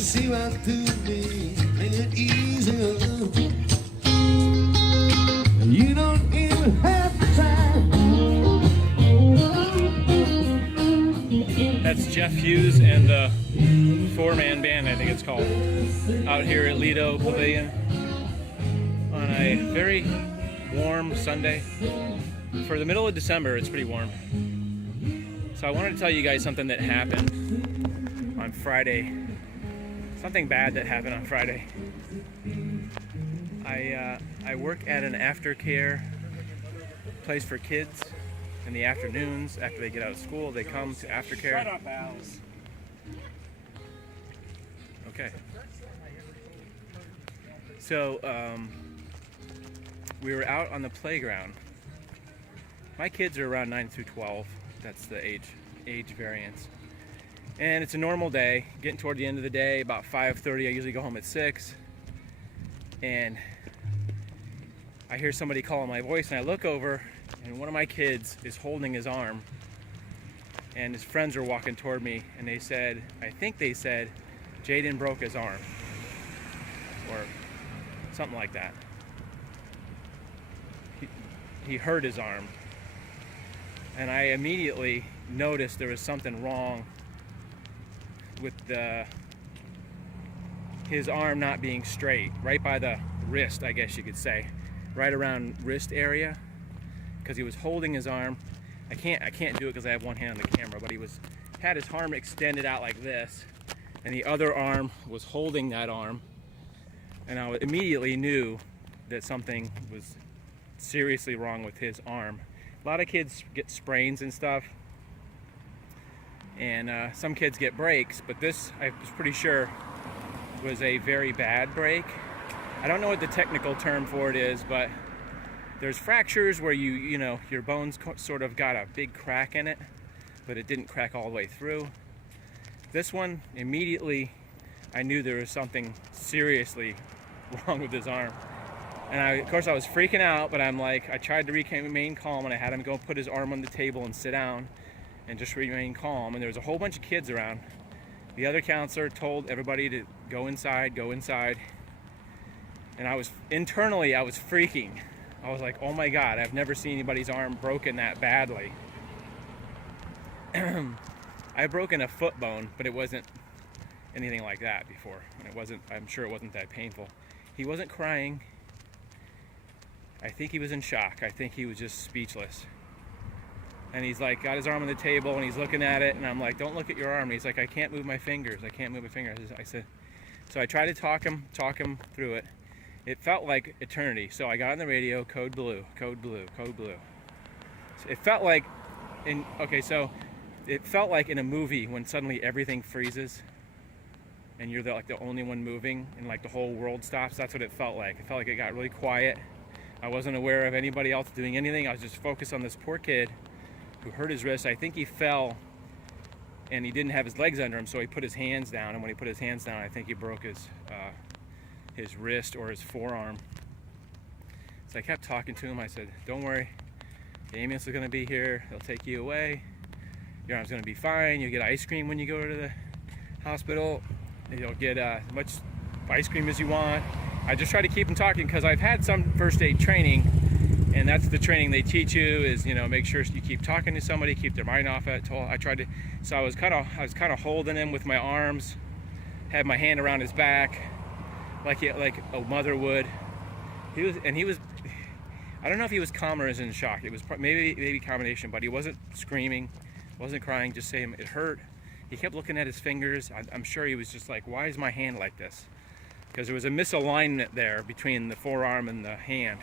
see right through me, make it easier. You don't even have to try. That's Jeff Hughes and the four-man band, I think it's called, out here at Lido Pavilion on a very warm Sunday. For the middle of December, it's pretty warm. So I wanted to tell you guys something that happened on Friday. Something bad that happened on Friday. I work at an aftercare place for kids. In the afternoons, after they get out of school, they come to aftercare. Shut up, Alice. Okay. So, we were out on the playground. My kids are around 9 through 12. That's the age variance. And it's a normal day. Getting toward the end of the day, about 5:30. I usually go home at 6. And I hear somebody calling my voice, and I look over, and one of my kids is holding his arm. And his friends are walking toward me, and they said, I think they said, Jaden broke his arm. Or something like that. He hurt his arm. And I immediately noticed there was something wrong with his arm not being straight, right by the wrist, I guess you could say, right around wrist area, because he was holding his arm. I can't do it because I have one hand on the camera, but he had his arm extended out like this, and the other arm was holding that arm, and I immediately knew that something was seriously wrong with his arm. A lot of kids get sprains and stuff, and some kids get breaks, but this, I was pretty sure, was a very bad break. I don't know what the technical term for it is, but there's fractures where you know, your bones sort of got a big crack in it, but it didn't crack all the way through. This one, immediately, I knew there was something seriously wrong with his arm. And of course I was freaking out, but I'm like, I tried to remain calm, and I had him go put his arm on the table and sit down and just remain calm. And there was a whole bunch of kids around. The other counselor told everybody to go inside, go inside. And I was freaking. I was like, oh my God, I've never seen anybody's arm broken that badly. I've broken a foot bone, but it wasn't anything like that before. And I'm sure it wasn't that painful. He wasn't crying. I think he was in shock. I think he was just speechless. And he's like, got his arm on the table, and he's looking at it, and I'm like, don't look at your arm. And he's like, I can't move my fingers. I can't move my fingers. I said, so I tried to talk him through it. It felt like eternity. So I got on the radio, code blue, code blue, code blue. So it felt like in a movie when suddenly everything freezes and you're the only one moving, and like the whole world stops. That's what it felt like. It felt like it got really quiet. I wasn't aware of anybody else doing anything. I was just focused on this poor kid who hurt his wrist. I think he fell and he didn't have his legs under him, so he put his hands down, and when he put his hands down, I think he broke his wrist or his forearm. So I kept talking to him. I said, don't worry, the ambulance is going to be here. They'll take you away. Your arm's going to be fine. You'll get ice cream when you go to the hospital. You'll get as much ice cream as you want. I just try to keep him talking because I've had some first aid training, and that's the training they teach you is, you know, make sure you keep talking to somebody, keep their mind off it. So I was kind of holding him with my arms, had my hand around his back, like a mother would. He was. I don't know if he was calm or was in shock. It was maybe a combination, but he wasn't screaming, wasn't crying, just saying it hurt. He kept looking at his fingers. I'm sure he was just like, why is my hand like this? Because there was a misalignment there between the forearm and the hand.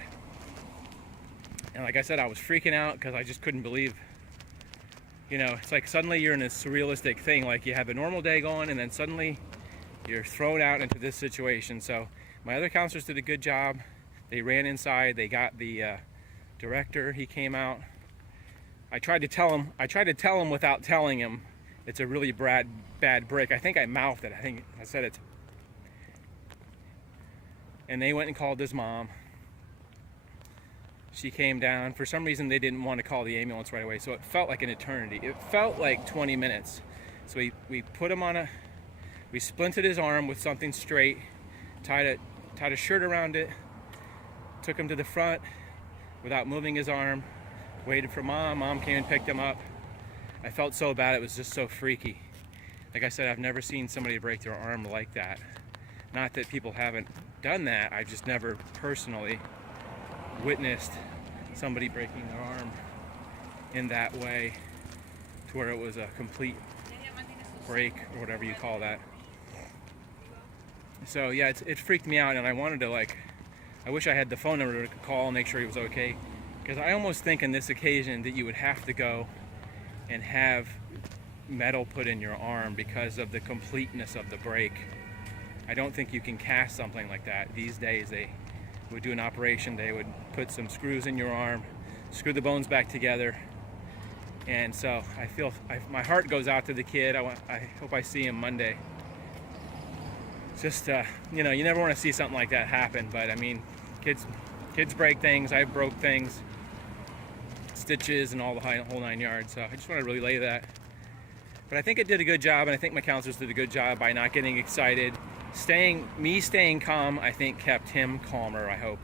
And like I said, I was freaking out because I just couldn't believe, you know, it's like suddenly you're in a surrealistic thing. Like you have a normal day going, and then suddenly you're thrown out into this situation. So my other counselors did a good job. They ran inside. They got the director. He came out. I tried to tell him without telling him it's a really bad break. I think I mouthed it. I think I said it. And they went and called his mom. She came down. For some reason, they didn't want to call the ambulance right away, so it felt like an eternity. It felt like 20 minutes. So we put him on We splinted his arm with something straight, tied a shirt around it, took him to the front without moving his arm, waited for mom. Mom came and picked him up. I felt so bad. It was just so freaky. Like I said, I've never seen somebody break their arm like that. Not that people haven't done that. I've just never personally witnessed somebody breaking their arm in that way to where it was a complete break or whatever you call that. So yeah, it freaked me out, and I wanted to, like, I wish I had the phone number to call and make sure he was okay, because I almost think in this occasion that you would have to go and have metal put in your arm because of the completeness of the break. I don't think you can cast something like that. These days they would do an operation, they would put some screws in your arm, screw the bones back together, and so my heart goes out to the kid. I hope I see him Monday. Just you know, you never want to see something like that happen, but I mean, kids break things. I broke things, stitches and all the whole 9 yards. So I just want to relay that. But I think it did a good job, and I think my counselors did a good job by not getting excited. Staying calm, I think, kept him calmer, I hope.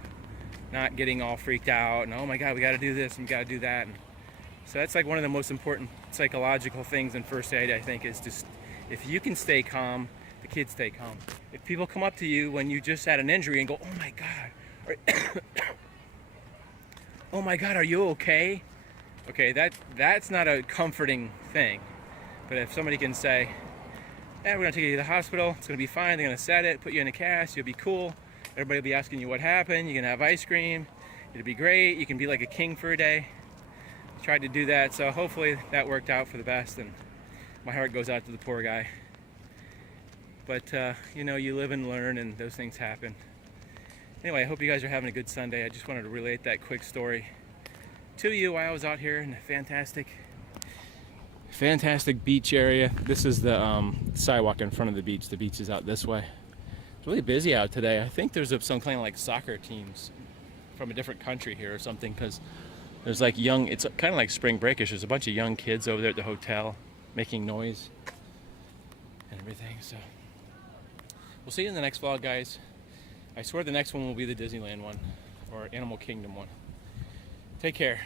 Not getting all freaked out and, oh my God, we got to do this and we got to do that. And so that's like one of the most important psychological things in first aid, I think, is just if you can stay calm, the kids stay calm. If people come up to you when you just had an injury and go, oh my God, or, oh my God, are you okay? Okay, that's not a comforting thing. But if somebody can say, we're gonna take you to the hospital, it's gonna be fine, they're gonna set it, put you in a cast, you'll be cool, everybody will be asking you what happened, you're gonna have ice cream, it'll be great, you can be like a king for a day. Tried to do that, so hopefully that worked out for the best, and my heart goes out to the poor guy. But you know, you live and learn, and those things happen. Anyway, I hope you guys are having a good Sunday. I just wanted to relate that quick story to you while I was out here in a fantastic beach area. This is the sidewalk in front of the beach. The beach is out this way. It's really busy out today. I think there's some kind of like soccer teams from a different country here or something, because there's like it's kind of like spring breakish. There's a bunch of young kids over there at the hotel making noise and everything. So we'll see you in the next vlog, guys. I swear the next one will be the Disneyland one or Animal Kingdom one. Take care.